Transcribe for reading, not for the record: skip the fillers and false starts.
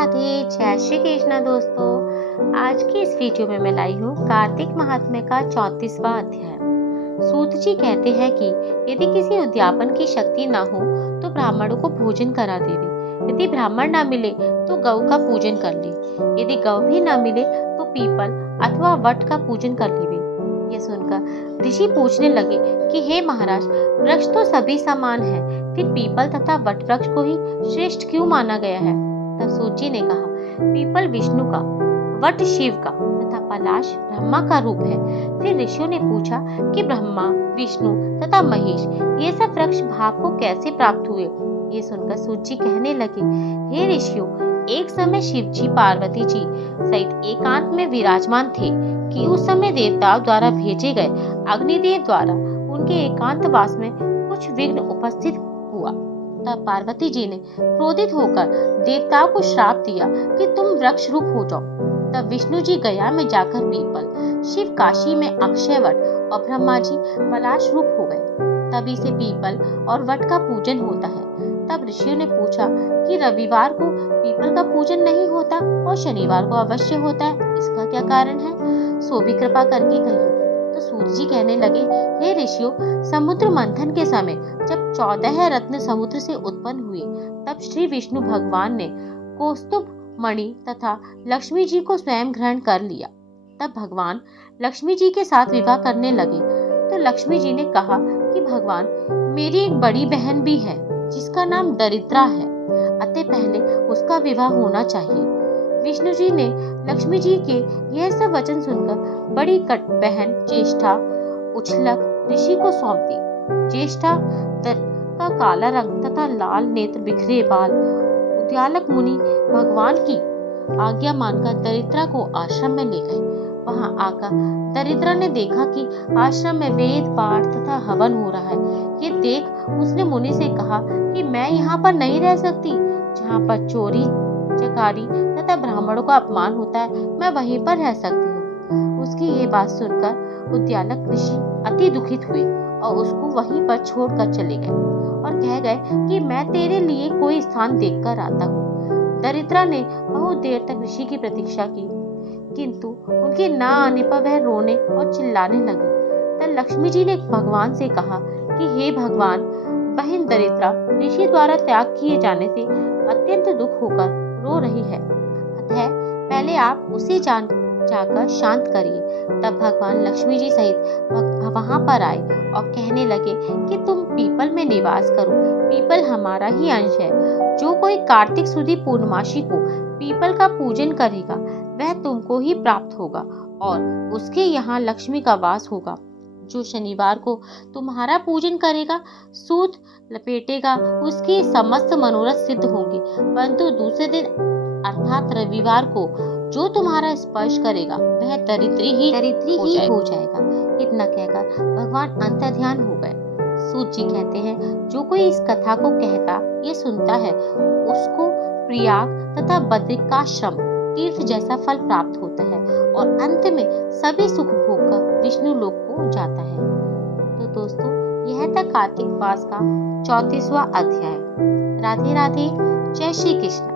राधे, जय श्री कृष्णा दोस्तों। आज की इस वीडियो में मैं लाई हूँ कार्तिक महात्म्य का 34वां अध्याय। सूत जी कहते हैं कि यदि किसी उद्यापन की शक्ति ना हो तो ब्राह्मणों को भोजन करा देवे। यदि ब्राह्मण ना मिले तो गौ का पूजन कर ले। यदि गौ भी ना मिले तो पीपल अथवा वट का पूजन कर लेवे। यह सुनकर ऋषि पूछने लगे कि हे महाराज, वृक्ष तो सभी समान है, फिर पीपल तथा वट वृक्ष को ही श्रेष्ठ क्यों माना गया है? तब सूत जी ने कहा, पीपल विष्णु का, वट शिव का तथा पलाश ब्रह्मा का रूप है। फिर ऋषियों ने पूछा कि ब्रह्मा, विष्णु तथा महेश ये सब वृक्ष भाव को कैसे प्राप्त हुए? ये सुनकर सूत जी कहने लगे, हे ऋषियों, एक समय शिव जी पार्वती जी सहित एकांत में विराजमान थे कि उस समय देवताओं द्वारा भेजे गए अग्निदेव द्वारा उनके एकांतवास में कुछ विघ्न उपस्थित हुआ। तब पार्वती जी ने क्रोधित होकर देवताओं को श्राप दिया कि तुम वृक्ष रूप हो जाओ। तब विष्णु जी गया में जाकर पीपल, शिव काशी में अक्षयवट और ब्रह्मा जी पलाश रूप हो गए। तभी से पीपल और वट का पूजन होता है। तब ऋषियों ने पूछा कि रविवार को पीपल का पूजन नहीं होता और शनिवार को अवश्य होता है, इसका क्या कारण है? सो भी कृपा करके कहिए। तो सूत जी कहने लगे, हे ऋषियों, समुद्र मंथन के समय जब 14 रत्न समुद्र से उत्पन्न हुए, तब श्री विष्णु भगवान ने कौस्तुभ मणि तथा लक्ष्मी जी को स्वयं ग्रहण कर लिया। तब भगवान लक्ष्मी जी के साथ विवाह करने लगे। तो लक्ष्मी जी ने कहा कि भगवान, मेरी एक बड़ी बहन भी है जिसका नाम दरिद्रा है, अतः पहले उसका विवाह होना चाहिए। विष्णु जी ने लक्ष्मी जी के यह सब वचन सुनकर बड़ी कट बहन ज्येष्ठा उछलक ऋषि को सौंप दी। ज्येष्ठा का काला रंग तथा लाल नेत्र बिखरे बाल उद्यालक मुनि भगवान की आज्ञा मानकर दरिद्रा को आश्रम में ले गए। वहां आकर दरिद्रा ने देखा कि आश्रम में वेद पाठ तथा हवन हो रहा है। ये देख उसने मुनि से कहा कि मैं यहाँ पर नहीं रह सकती। जहाँ पर चोरी चकारी तथा ब्राह्मणों का अपमान होता है, मैं वहीं पर रह सकती हूँ। उसकी ये बात सुनकर उद्यालक ऋषि अति दुखित हुए और उसको वहीं पर छोड़कर चले गए और कह गए कि मैं तेरे लिए कोई स्थान देखकर आता हूँ। दरिद्रा ने बहुत देर तक ऋषि की प्रतीक्षा की, किंतु उनके न आने पर वह रोने और चिल्लाने लगी। तब लक्ष्मी जी ने भगवान से कहा कि हे भगवान, बहन दरिद्रा ऋषि द्वारा त्याग किए जाने से अत्यंत दुख होकर रो रही है, अतः पहले आप उसे जाकर शांत करिए। तब भगवान लक्ष्मी जी सहित वहां पर आए और कहने लगे कि तुम पीपल में निवास करो। पीपल हमारा ही अंश है। जो कोई कार्तिक सुदी पूर्णमासी को पीपल का पूजन करेगा वह तुमको ही प्राप्त होगा और उसके यहाँ लक्ष्मी का वास होगा। जो शनिवार को तुम्हारा पूजन करेगा, सूत लपेटेगा, उसके समस्त मनोरथ सिद्ध होंगे, परंतु दूसरे दिन अर्थात रविवार को जो तुम्हारा स्पर्श करेगा वह दरिद्री ही हो जाएगा। इतना कहकर भगवान अंतर्ध्यान हो गए। सूत जी कहते हैं, जो कोई इस कथा को कहता या सुनता है उसको प्रयाग तथा बद्रिकाश्रम तीर्थ जैसा फल प्राप्त होता है और अंत में सभी सुख भोगकर विष्णु लोक को जाता है। तो दोस्तों, यह था कार्तिक मास का 34वां अध्याय। राधे राधे, जय श्री कृष्ण।